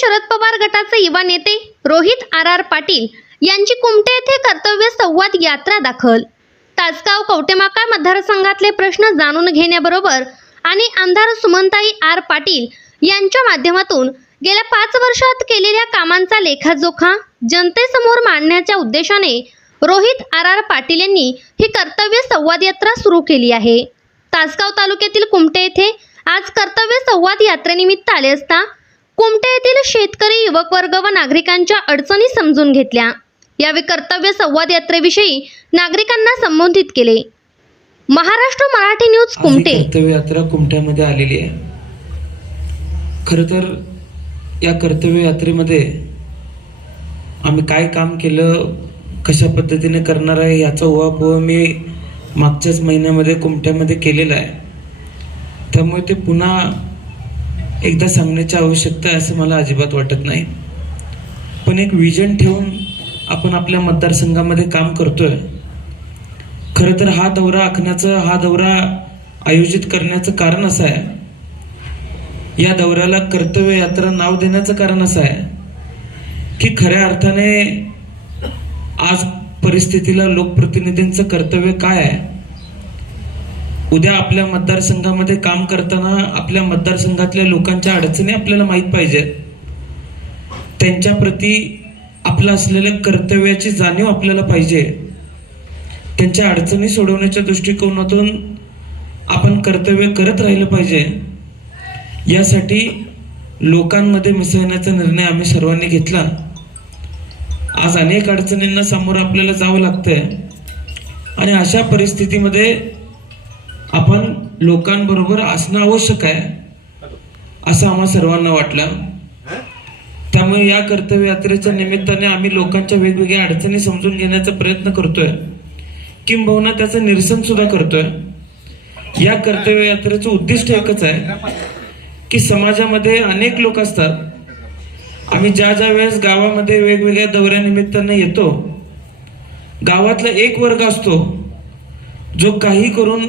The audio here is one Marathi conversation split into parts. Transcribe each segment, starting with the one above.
शरद पवार गटाचे युवा नेते रोहित आर आर पाटील यांची कुमटे येथे कर्तव्य संवाद यात्रा दाखल. तासगाव कवटेमाका मतदारसंघातले प्रश्न जाणून घेण्याबरोबर आणि आमदार सुमनताई आर पाटील यांच्या माध्यमातून गेल्या पाच वर्षात केलेल्या कामांचा लेखाजोखा जनतेसमोर मांडण्याच्या उद्देशाने रोहित आर आर पाटील यांनी ही कर्तव्य संवाद यात्रा सुरू केली आहे. तासगाव तालुक्यातील कुमटे येथे आज कर्तव्य संवाद यात्रेनिमित्त आले असता कुमटे येथील शेतकरी युवक वर्ग व नागरिकांच्या अडचणी समजून घेतल्या. यावेळी कर्तव्य संवाद यात्रेविषयी नागरिकांना संबोधित केले. महाराष्ट्र मराठी न्यूज कुमटे. कर्तव्य यात्रा कुमट्यामध्ये आलेली आहे. खर तर या कर्तव्य यात्रेमध्ये आम्ही काय काम केलं कशा पद्धतीने करणार आहे याचा उहापोह मी मागच्याच महिन्यामध्ये कुमट्यामध्ये केलेला आहे. त्यामुळे ते पुन्हा एकदा सांगण्याची आवश्यकता आहे असं मला अजिबात वाटत नाही. पण एक विजन ठेवून आपण आपल्या मतदारसंघामध्ये काम करतोय. खरं तर हा दौरा आखण्याचं हा दौरा आयोजित करण्याचं कारण असं आहे. या दौऱ्याला कर्तव्य यात्रा नाव देण्याचं कारण असं आहे. की खऱ्या अर्थाने आज परिस्थितीला लोकप्रतिनिधींचं कर्तव्य काय आहे? उद्या आपल्या मतदारसंघामध्ये काम करताना आपल्या मतदारसंघातल्या लोकांच्या अडचणी आपल्याला माहीत पाहिजेत. त्यांच्या प्रती आपलं असलेल्या कर्तव्याची जाणीव आपल्याला पाहिजे. त्यांच्या अडचणी सोडवण्याच्या दृष्टिकोनातून आपण कर्तव्य करत राहिलं पाहिजे. यासाठी लोकांमध्ये मिसळण्याचा निर्णय आम्ही सर्वांनी घेतला. आज अनेक अडचणींना सामोरं आपल्याला जावं लागतंय. आणि अशा परिस्थितीमध्ये आपण लोकांबरोबर असणं आवश्यक आहे असं आम्हा सर्वांना वाटलं. त्यामुळे या कर्तव्य यात्रेच्या निमित्ताने आम्ही लोकांच्या वेगवेगळ्या अडचणी समजून घेण्याचा प्रयत्न करतोय. किंबहुना त्याचं निरसन सुद्धा करतोय. या कर्तव्य यात्रेचं उद्दिष्ट एकच आहे की समाजामध्ये अनेक लोक असतात. आम्ही ज्या ज्या वेळेस गावामध्ये वेगवेगळ्या दौऱ्यानिमित्तानं येतो गावातला एक वर्ग असतो जो काही करून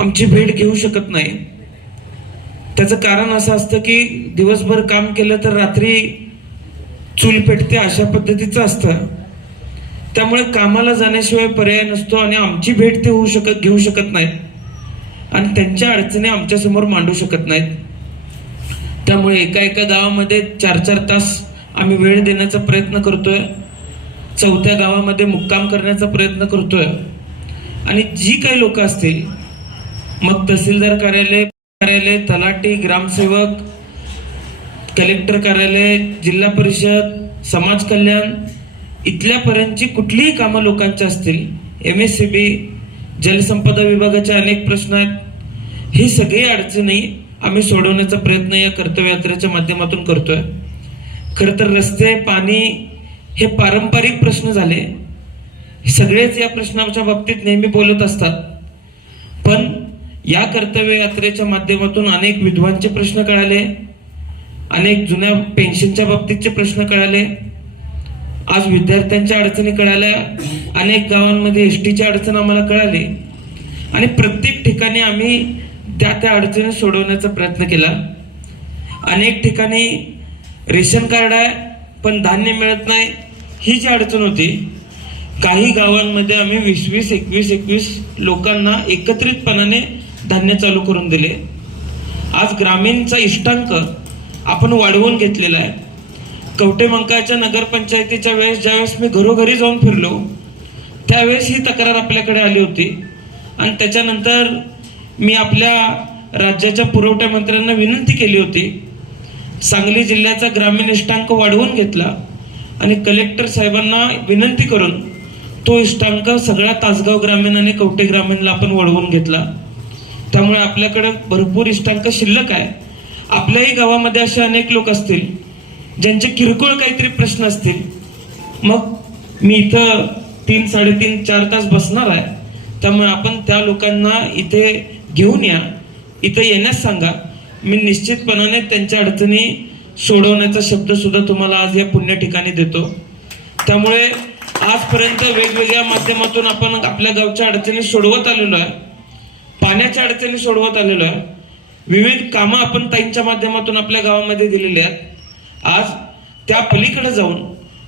आमची भेट घेऊ शकत नाही. त्याचं कारण असं असतं की दिवसभर काम केलं तर रात्री चूल पेटते अशा पद्धतीचं असतं. त्यामुळे कामाला जाण्याशिवाय पर्याय नसतो आणि आमची भेट ते होऊ शकत घेऊ शकत नाहीत. आणि त्यांच्या अडचणी आमच्यासमोर मांडू शकत नाहीत. त्यामुळे एका एका गावामध्ये चार चार तास आम्ही वेळ देण्याचा प्रयत्न करतोय. चौथ्या गावामध्ये मुक्काम करण्याचा प्रयत्न करतोय. आणि जी काही लोक असतील मग तहसीलदार कार्यालय कार्यालय तलाठी ग्रामसेवक कलेक्टर कार्यालय जिल्हा परिषद समाज कल्याण इथल्यापर्यंतची कुठलीही कामं लोकांची असतील एम एस सी बी जलसंपदा विभागाचे अनेक प्रश्न आहेत. ही सगळी अडचणी आम्ही सोडवण्याचा प्रयत्न या कर्तव्य यात्रेच्या माध्यमातून करतोय. खर तर रस्ते पाणी हे पारंपरिक प्रश्न झाले. सगळेच या प्रश्नाच्या बाबतीत नेहमी बोलत असतात. पण या कर्तव्य यात्रेच्या माध्यमातून अनेक विधवांचे प्रश्न कळाले अनेक जुन्या पेन्शनच्या बाबतीतचे प्रश्न कळाले आज विद्यार्थ्यांच्या अडचणी कळाल्या अनेक गावांमध्ये एस टीच्या अडचण आम्हाला कळाली. आणि प्रत्येक ठिकाणी आम्ही त्या त्या अडचणी सोडवण्याचा प्रयत्न केला. अनेक ठिकाणी रेशन कार्ड आहे पण धान्य मिळत नाही. ही जी अडचण होती काही गावांमध्ये आम्ही वीस वीस एकवीस एकवीस लोकांना एकत्रितपणाने धान्य चालू करून दिले. आज ग्रामीणचा इष्टांक आपण वाढवून घेतलेला आहे. कवटेमंकाच्या नगरपंचायतीच्या वेळेस ज्यावेळेस मी घरोघरी जाऊन फिरलो त्यावेळेस ही तक्रार आपल्याकडे आली होती. आणि त्याच्यानंतर मी आपल्या राज्याच्या पुरवठा मंत्र्यांना विनंती केली होती. सांगली जिल्ह्याचा ग्रामीण इष्टांक वाढवून घेतला आणि कलेक्टर साहेबांना विनंती करून तो इष्टांक सगळा तासगाव ग्रामीण आणि कवटे ग्रामीणला आपण वाढवून घेतला. त्यामुळे आपल्याकडे भरपूर इष्टांक शिल्लक आहे. आपल्याही गावामध्ये असे अनेक लोक असतील ज्यांचे किरकोळ काहीतरी प्रश्न असतील. मग मी इथं तीन साडेतीन चार तास बसणार आहे. त्यामुळे आपण त्या लोकांना इथे घेऊन या. इथे येण्यास सांगा. मी निश्चितपणाने त्यांच्या अडचणी सोडवण्याचा शब्द सुद्धा तुम्हाला आज या पुण्य ठिकाणी देतो. त्यामुळे आजपर्यंत वेगवेगळ्या माध्यमातून आपण आपल्या गावच्या अडचणी सोडवत आलेलो आहे. पाण्याच्या अडचणी सोडवत आलेलो आहे. विविध कामं आपण ताईंच्या माध्यमातून आपल्या गावामध्ये दिलेली आहेत. आज त्या पलीकडे जाऊन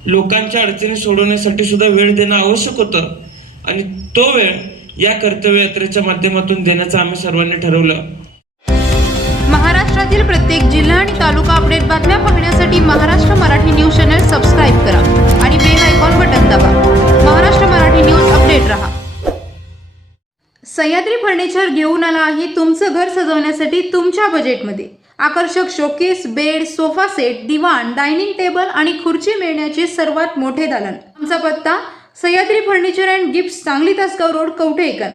लोकांच्या अडचणी सोडवण्यासाठी सुद्धा वेळ देणं आवश्यक होतं. आणि तो वेळ या कर्तव्य यात्रेच्या माध्यमातून देण्याचं आम्ही सर्वांनी ठरवलं. महाराष्ट्रातील प्रत्येक जिल्हा आणि तालुका अपडेट बातम्या पाहण्यासाठी Maharashtra Marathi news channel subscribe करा. सह्याद्री फर्निचर घेऊन आला आहे तुमचं घर सजवण्यासाठी तुमच्या बजेटमध्ये आकर्षक शोकेस बेड सोफा सेट दिवाण डायनिंग टेबल आणि खुर्ची मिळण्याचे सर्वात मोठे दालन. आमचा पत्ता Sahyadri furniture and gift Sangli Tasgaon road Kavathe